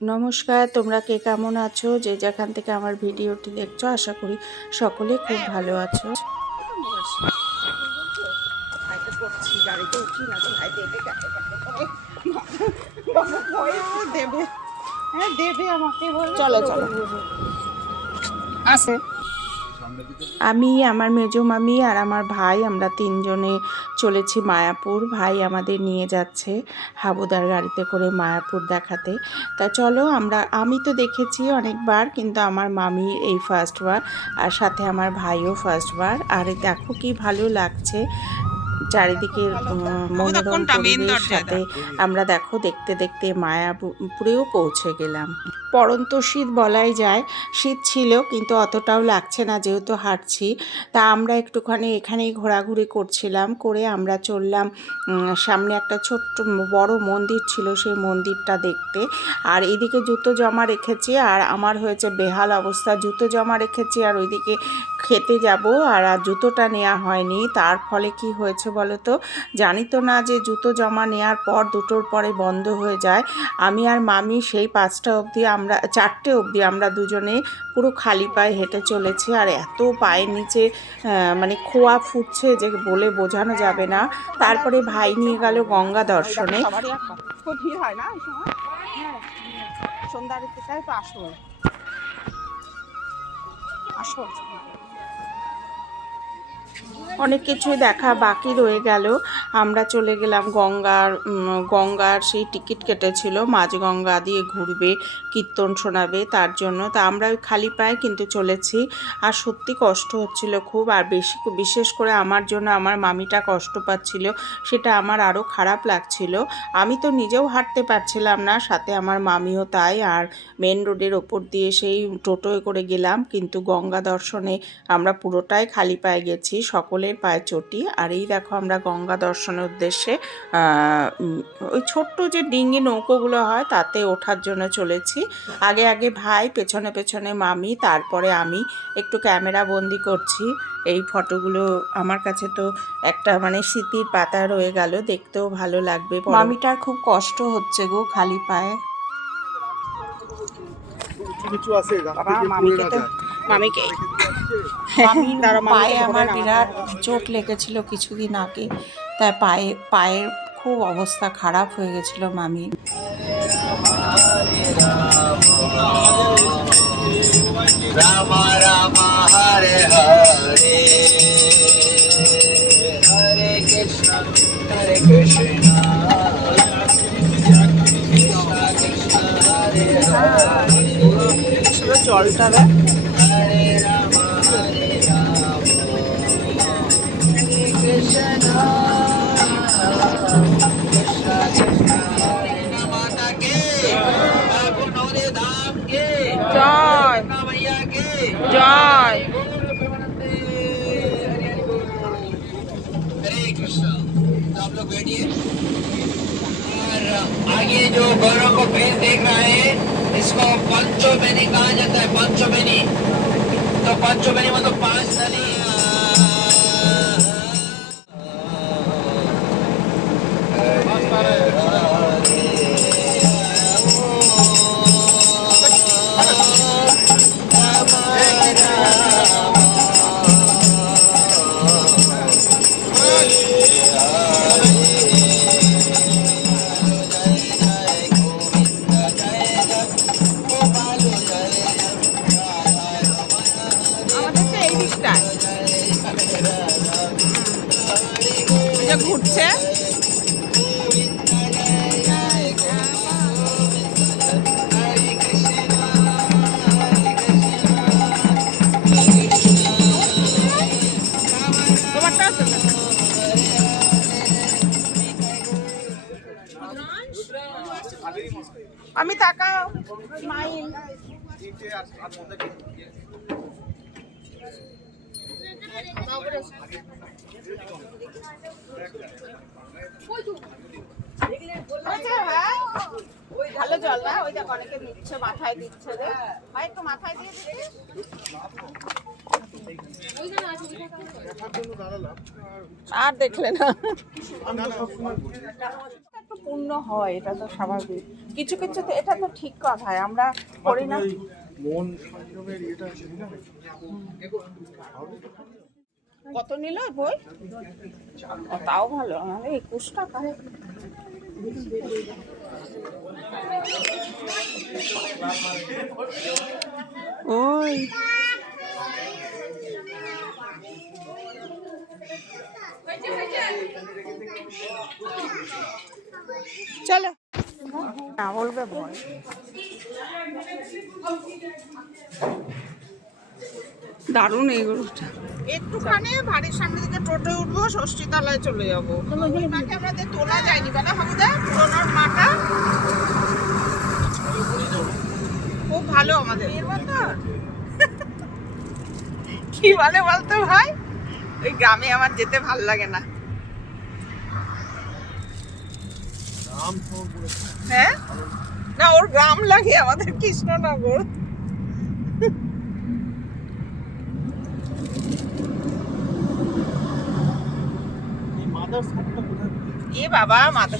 নমস্কার তোমরা কে কেমন আছো? যে যেখান থেকে আমার ভিডিওটি দেখছ আশা করি সকলে খুব ভালো আছো। দেবে। হ্যাঁ দেবে আমাকে চলো, চলো। আছে আমি আমার মেজো মামি আর আমার ভাই আমরা তিনজনে চলেছি মায়াপুর। ভাই আমাদের নিয়ে যাচ্ছে হাবুদার গাড়িতে করে মায়াপুর দেখাতে। তা চলো আমরা আমি তো দেখেছি অনেকবার কিন্তু আমার মামি এই ফার্স্টবার আর সাথে আমার ভাইও ফার্স্টবার আর দেখো কি ভালো লাগছে চারিদিকে মনোরম পরিবেশ সাথে আমরা দেখো দেখতে দেখতে মায়াপুরেও পৌঁছে গেলাম। পরন্ত শীত বলাই যায়। শীত ছিল কিন্তু অতটাও লাগছে না যেহেতু হাঁটছি। তা আমরা একটুখানি এখানেই ঘোরাঘুরি করছিলাম, করে আমরা চললাম সামনে একটা ছোট্ট বড় মন্দির ছিল সেই মন্দিরটা দেখতে। আর এদিকে জুতো জমা রেখেছি, আর আমার হয়েছে বেহাল অবস্থা। জুতো জমা রেখেছি, আর ওইদিকে খেতে যাব, আর জুতোটা নেওয়া হয়নি। তার ফলে কি হয়েছে বলো তো জানি তো না যে জুতো জমা নেওয়ার পর দুটোর পরে বন্ধ হয়ে যায়। আমি আর মামি সেই পাঁচটা অবধি আমরা চারটে অবধি আমরা দুজনে পুরো খালি পায়ে হেঁটে চলেছি আর এত পায়ের নিচে মানে খোয়া ফুটছে যে বলে বোঝানো যাবে না। তারপরে ভাই নিয়ে গেল গঙ্গা দর্শনে। সন্ধ্যা হয় সময়? হ্যাঁ অনেক কিছুই দেখা বাকি রয়ে গেল। আমরা চলে গেলাম গঙ্গার গঙ্গার সেই টিকিট কেটেছিল। মাঝ গঙ্গা দিয়ে ঘুরবে, কীর্তন শোনাবে তার জন্য। তা আমরা ওই খালি পায়ে কিন্তু চলেছি। আর সত্যি কষ্ট হচ্ছিল খুব। আর বেশি, বিশেষ করে আমার জন্য আমার মামিটা কষ্ট পাচ্ছিল। সেটা আমার আরও খারাপ লাগছিল। আমি তো নিজেও হাঁটতে পারছিলাম না, সাথে আমার মামিও তাই। আর মেন রোডের ওপর দিয়ে সেই টোটোয় করে গেলাম। কিন্তু গঙ্গা দর্শনে আমরা পুরোটাই খালি পায়ে গেছি। সকলের পায়ে চটি আর এই দেখো আমরা গঙ্গা দর্শনের উদ্দেশ্যে আহ, ওই ছোট্ট যে ডিঙ্গি নৌকোগুলো হয় তাতে ওঠার জন্য চলেছি। আগে আগে ভাই পেছনে পেছনে মামি তারপরে আমি একটু ক্যামেরা বন্দি করছি। এই ফটোগুলো আমার কাছে তো একটা মানে স্মৃতির পাতা রয়ে গেল দেখতেও ভালো লাগবে। মামিটার খুব কষ্ট হচ্ছে গো খালি পায়ে। কিছু আছে মামিকে। পায়ে আমার বিরাট চোট লেগেছিল কিছুদিন আগে তাই পায়ে পায়ের খুব অবস্থা খারাপ হয়ে গেছিল মামির Rama Rama Hare Hare Hare Krishna Hare Krishna Krishna Krishna Hare Hare শুধু জলটা Hare बैठिए। और आगे जो गौरव को फेस देख रहा है, इसको पंचो बेनी कहा जाता है, पंचो बेनी। तो पंचो बेनी मतलब पाँच नदी যে ঘুরছে। আমি তাকাও? আর দেখলে না। পূর্ণ হয়, এটা তো স্বাভাবিক। কিছু কিছু এটা তো ঠিক কথাই, আমরা করি না। মন সংযমের কত নিল বই তাও ভালো। আমাদের একুশ টাকা। ওই। চলো। না বলবে ভয় দারুণ এই গরুটা। একটুখানি বাড়ির সামনে দিকে টোটো উঠবো ষষ্ঠী তলায় চলে যাব। মাকে আমাদের তোলা যায়নি বলে হাবুদা পুরোনোর মাটা। খুব ভালো আমাদের। কি বলে বলতো ভাই? ওই গ্রামে আমার যেতে ভালো লাগে না। হ্যাঁ? না ওর গ্রাম লাগে আমাদের কৃষ্ণনগর। মাদার এ বাবা মাথা